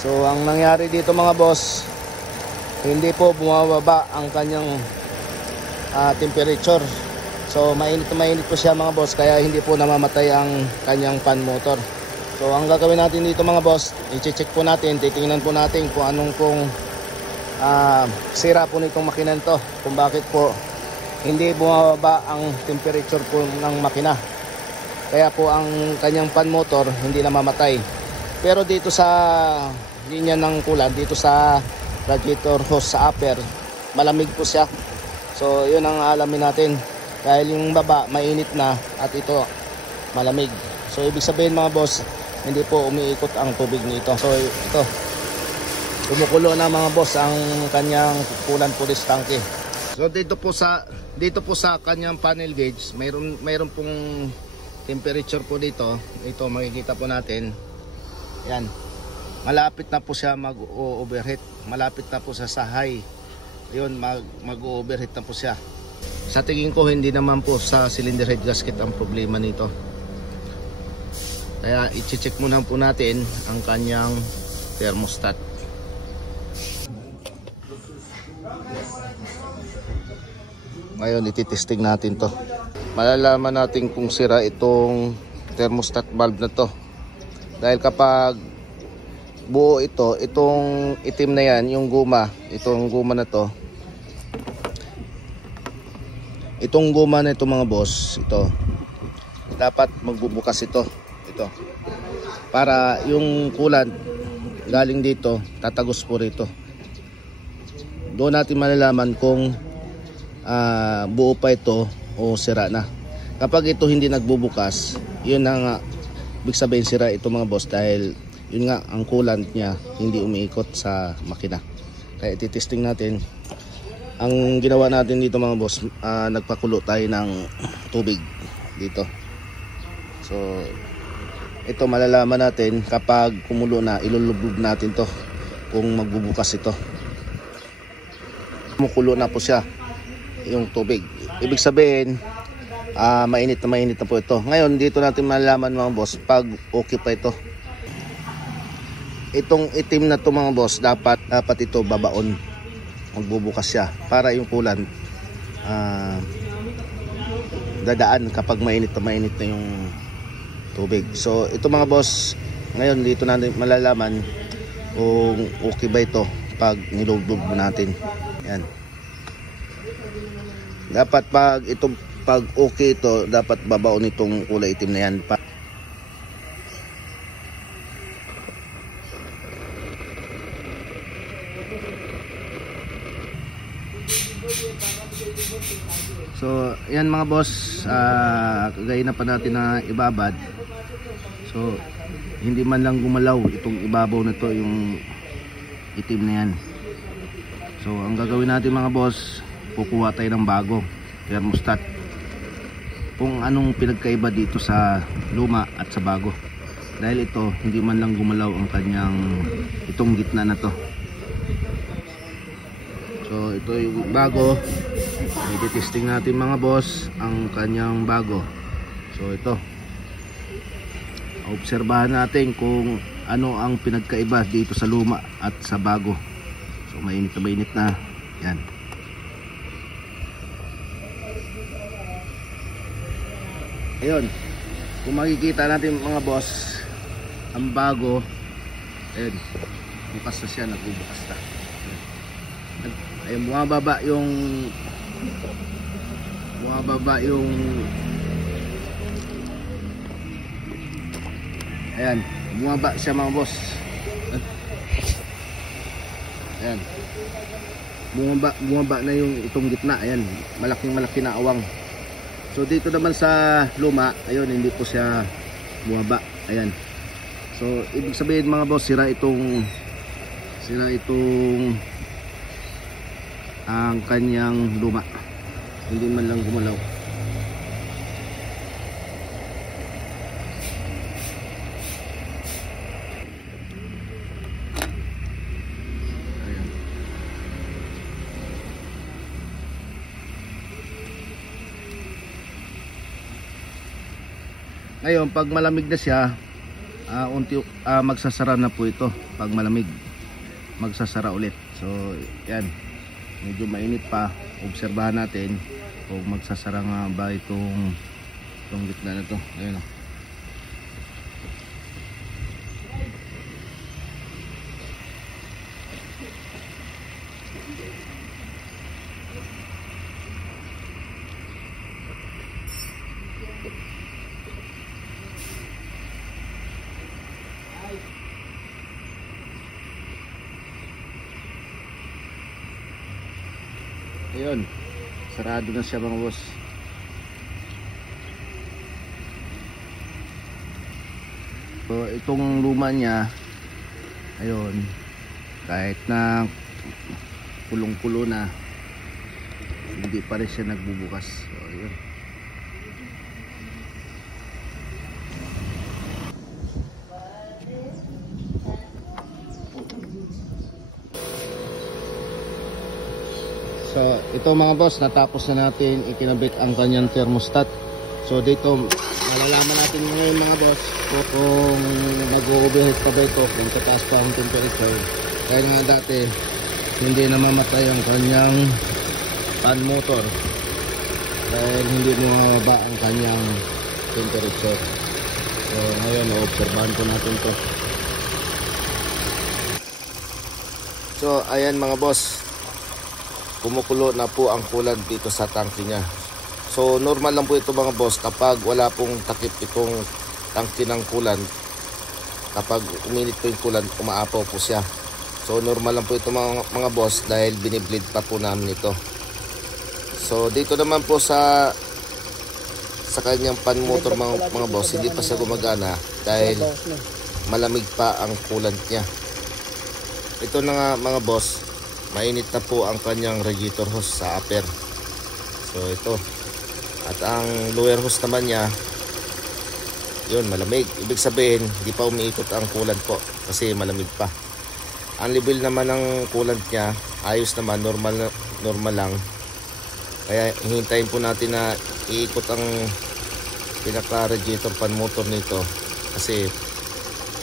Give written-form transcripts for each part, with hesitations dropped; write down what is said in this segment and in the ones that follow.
So ang nangyari dito mga boss, hindi po bumababa ang kanyang temperature. So mainit na mainit po siya mga boss, kaya hindi po namamatay ang kanyang fan motor. So ang gagawin natin dito mga boss, i-check po natin, titingnan po natin kung anong sira po nitong makina nito, kung bakit po hindi bumababa ang temperature po ng makina. Kaya po ang kanyang fan motor hindi namamatay. Pero dito sa linya ng kulan, dito sa radiator hose sa upper, malamig po siya. So yun ang alamin natin, dahil yung baba mainit na at ito malamig. So ibig sabihin mga boss, hindi po umiikot ang tubig nito. So ito, kumukulo na mga boss ang kanyang kulan police tanke. So dito po sa kanyang panel gauge, mayroon pong temperature po dito. Ito makikita po natin. Yan. Malapit na po siya mag-overheat. Malapit na po siya sa high. Yun, mag-overheat na po siya. Sa tingin ko hindi naman po sa cylinder head gasket ang problema nito. Kaya i-check muna po natin ang kanyang thermostat. Ngayon ititesting natin to. Malalaman natin kung sira itong thermostat valve na to. Dahil kapag buo itong itim na yan, yung guma, itong guma na to, itong guma na ito mga boss, ito dapat magbubukas ito para yung coolant galing dito tatagos po rito. Doon natin malalaman kung buo pa ito o sira na. Kapag ito hindi nagbubukas, yun na nga, ibig sabihin sira ito mga boss, dahil yun nga, ang coolant niya hindi umiikot sa makina. Kaya ititesting natin. Ang ginawa natin dito mga boss, nagpakulo tayo ng tubig dito. So ito malalaman natin kapag kumulo na, ilulubog natin to kung magbubukas ito. Kumukulo na po siya yung tubig, ibig sabihin mainit na po ito. Ngayon dito natin malalaman mga boss pag okay pa ito. Itong itim na to mga boss, dapat ito babaon, magbubukas siya para yung coolant dadaan kapag mainit na yung tubig. So ito mga boss, ngayon dito natin malalaman kung okay ba ito pag nilubog natin. Yan. Dapat pag okay ito, dapat babaon itong kulay itim na yan. So yan mga boss, kagaya na pa natin na ibabad. So hindi man lang gumalaw itong ibabaw na to, yung itim na yan. So ang gagawin natin mga boss, kukuha tayo ng bago thermostat, kung anong pinagkaiba dito sa luma at sa bago. Dahil ito hindi man lang gumalaw ang kanyang itong gitna na to. So ito yung bago, i-testing natin mga boss ang kanyang bago. So ito, obserbahan natin kung ano ang pinagkaiba dito sa luma at sa bago. So mainit na, yan. Ayun, kung makikita natin mga boss, ang bago, ayun, bukas na siya, nagbubukas na. Ayun, bumababa yung ayan, bumaba siya mga boss. Ayan, bumaba na yung itong gitna. Ayan, malaki na awang. So dito naman sa luma, ayun, hindi po siya bumaba. Ayan, so ibig sabihin mga boss, sira itong ang kanyang luma, hindi man lang gumalaw. Ayan. Ngayon pag malamig na siya, magsasara na po ito. Pag malamig, magsasara ulit. So yan, medyo mainit pa. Obserbahan natin kung magsasara nga ba itong gitna na to. Ayun o. Ayun, sarado na siya mga boss. So itong luma niya, ayun, kahit na kulong-kulo na, hindi pa rin siya nagbubukas. So ayun. So ito mga boss, natapos na natin ikinabit ang kanyang thermostat. So dito malalaman natin ngayon mga boss kung mag-overheat pa ba ito, kung tataas pa ang temperature. Kaya nga dati hindi namamatay ang kanyang fan motor dahil hindi bumababa ang kanyang temperature. So ngayon obserbahan po natin to. So ayan mga boss, kumukulo na po ang coolant dito sa tangke niya. So normal lang po ito mga boss kapag wala pong takip itong tangke ng coolant. Kapag uminit po yung coolant, umaapaw po siya. So normal lang po ito mga boss dahil binibleed pa po namin ito. So dito naman po sa kanyang pan motor mga boss, hindi pa siya gumagana dahil malamig pa ang coolant niya. Ito na nga mga boss, mainit na po ang kanyang radiator hose sa upper. So ito. At ang lower hose naman niya, yun, malamig. Ibig sabihin, hindi pa umiikot ang coolant po kasi malamig pa. Ang level naman ng coolant niya, ayos naman, normal lang. Kaya hihintayin po natin na iikot ang pinaka-radiator fan motor nito. Kasi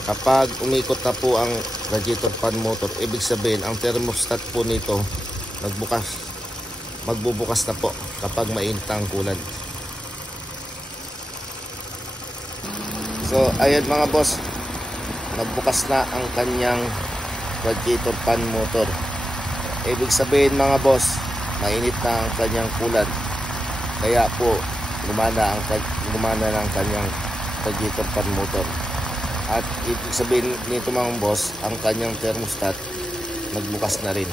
kapag umikot na po ang radiator fan motor, ibig sabihin ang thermostat po nito magbubukas na po kapag mainit ang coolant. So ayan mga boss, magbukas na ang kanyang radiator fan motor. Ibig sabihin mga boss, mainit na ang kanyang coolant. Kaya po gumana na ang kanyang radiator fan motor. At ibig sabihin nito mga boss, ang kanyang thermostat nagbukas na rin.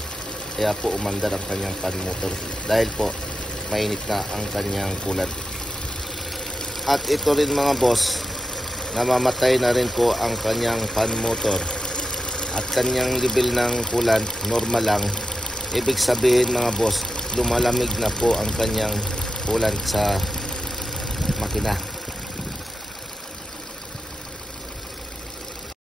Kaya po umandar ang kanyang fan motor dahil po mainit na ang kanyang coolant. At ito rin mga boss, namamatay na rin po ang kanyang fan motor. At kanyang level ng coolant normal lang. Ibig sabihin mga boss, lumalamig na po ang kanyang coolant sa makina.